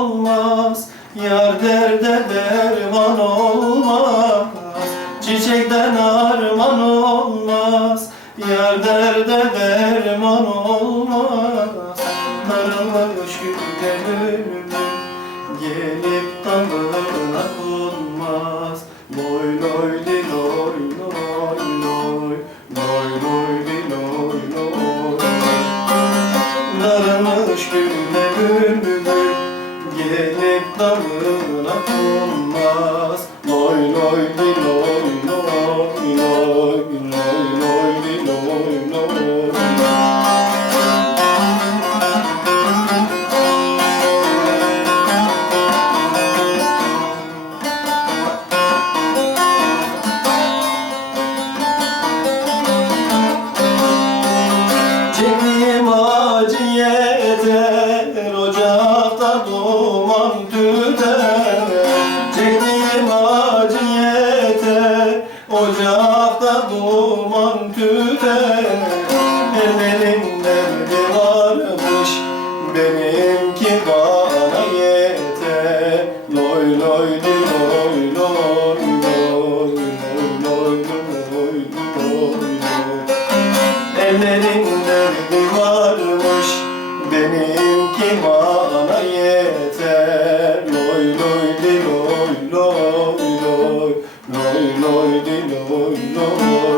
olmaz Yar derde derman olmaz. Çiçekten arman olmaz Yar derde derman olmaz. Darılmış güle bülbül Gelip damına konmaz. Loy loy di loy loy loy Loy loy di loy loy. Darılmış bülbül Gelip damına konmaz Loy loy Ocakta duman tüter Ellerin derdi varmış? Benimki bana yeter. Loy loy di loy loy loy Loy loy loy loy. Ellerin derdi varmış? Benimki bana yeter loy